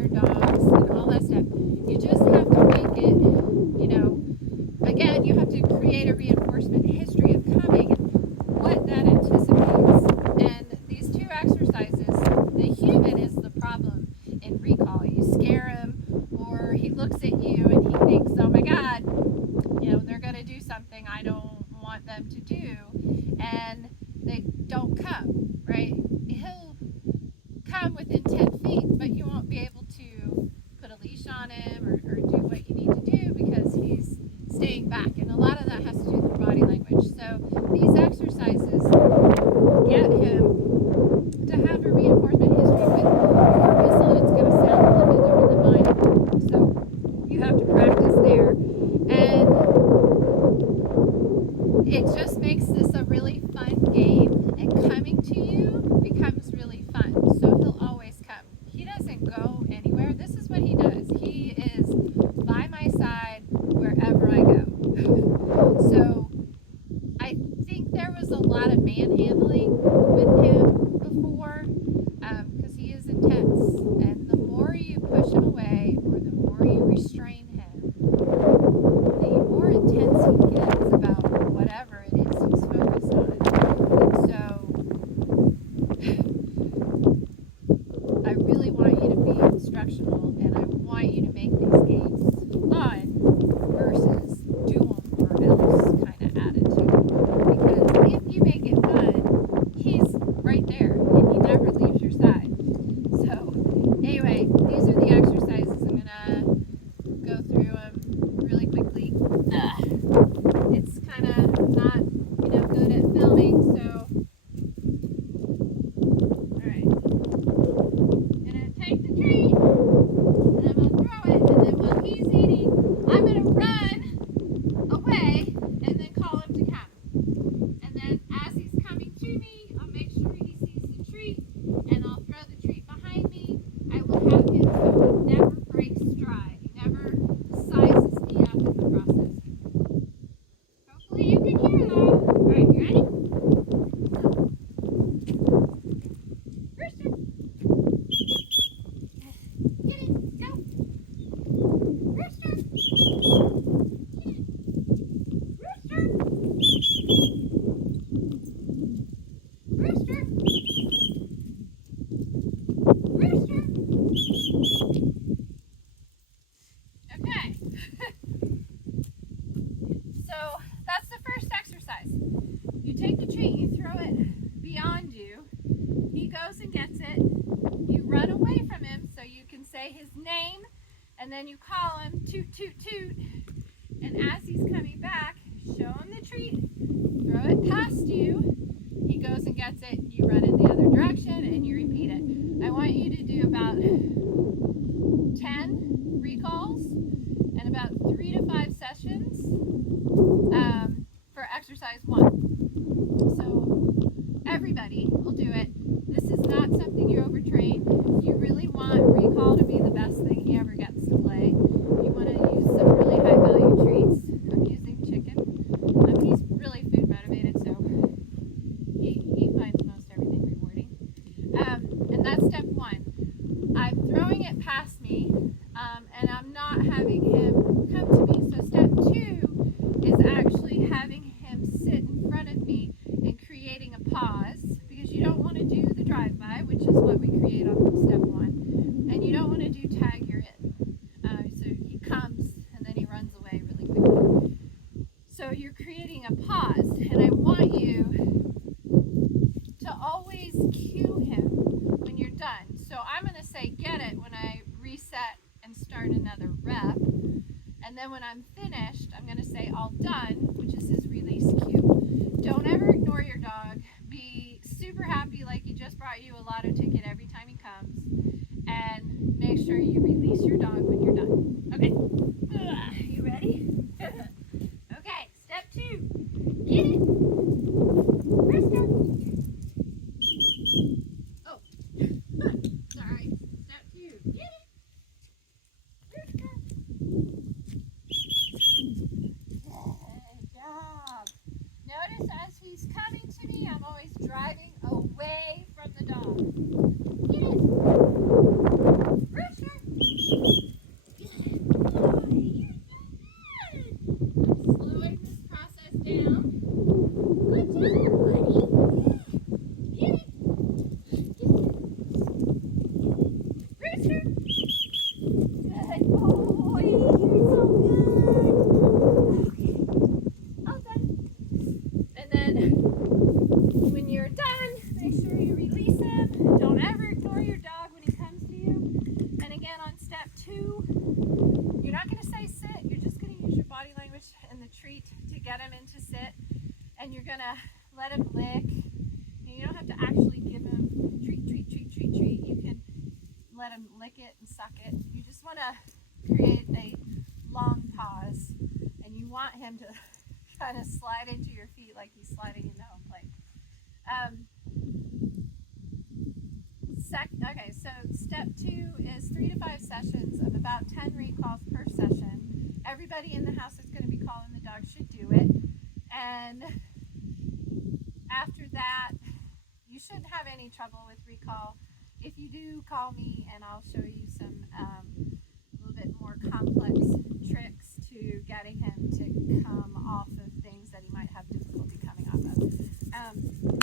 other dogs and all that stuff. You just have to make it, again, you have to create a reinforcement history of coming and what that anticipates. And these two exercises, the human is the problem in recall. You scare him, or he looks at you and he thinks, oh my God, they're going to do something I don't want them to do, and they don't come, right? He'll come within 10 feet, but you won't be able to put a leash on him or do what you need to do because he's staying back. And a lot of that has to do with body language. So these exercises get him to have a reinforcement history with your whistle. It's going to sound a little bit different than mine. So you have to practice there. And it just makes this a really fun game, and coming to you becomes really fun. So he'll always come. He doesn't go anywhere. This is what he does. He is by my side wherever I go. So I think there was a lot of manhandling with him before, because he is intense. And the more you push him away or the more you restrain him, the more intense he gets about whatever it is he's focused on. And so I really want you to be instructional, and I want you to make these games fun versus do them or else kind of attitude. Because if you make it fun, he's right there and he never leaves your side. So anyway, these are the exercises. I'm gonna go through them really quickly. It's kind of not, good at filming, so alright. I'm gonna take the treat and I'm gonna throw it, and then while he's eating, I'm gonna run away and then call him to come. And then as he's coming to me, I'll make sure he sees the treat, and I'll throw the treat behind me. I will have him so he never breaks stride. He never sizes me up in the process. Hopefully you can hear that. Alright, you ready? Rooster! Get it! Go! Rooster! Get it! Rooster! Rooster! Rooster! Okay. So that's the first exercise. You take the treat, you throw it beyond you. He goes and gets it. You run away from him so you can say his name, and then you call him, toot, toot, toot. And as he's coming back, show him the treat, throw it past you. He goes and gets it, and you run in the other direction, and you repeat it. I want you to do about 10 recalls and about 3 to 5 sessions for exercise 1. So everybody will do it. This is not something you overtrain. If you really want recall to be the best thing he ever gets to play, you want to use some really high value treats. I'm using chicken. He's really food motivated, so he finds most everything rewarding. And that's step 1. I'm throwing it past me, and I'm not having him come to me. So step 2 is actually having him sit in front of me and creating a pause, because you don't want to do the drive-by, which is what we create on step 1, and you don't want to do tag you're in. So he comes and then he runs away really quickly. So you're creating a pause, and I want you to always cue him when you're done. So I'm going to say get it when I reset and start another rep. And then when I'm finished, I'm going to say all done, which is his release cue. Don't ever ignore your dog. Be super happy like he just brought you a lotto ticket every time he comes. And make sure you release your dog when you're done. Okay. You ready? Okay, step 2. Get it. Rooster. Oh. Sorry. Step 2. Get it. Rooster. Good job. Notice as he's coming to me, I'm always driving away from the dog. Get it. Rooster. get him into sit, and you're gonna let him lick. You don't have to actually give him treat, treat, treat, treat, treat. You can let him lick it and suck it. You just want to create a long pause, and you want him to kind of slide into your feet like he's sliding into home plate. Okay, so step 2 is 3 to 5 sessions of about 10 recalls per session. Everybody in the house that's going to be calling the dog should do it. And after that, you shouldn't have any trouble with recall. If you do, call me and I'll show you some a little bit more complex tricks to getting him to come off of things that he might have difficulty coming off of.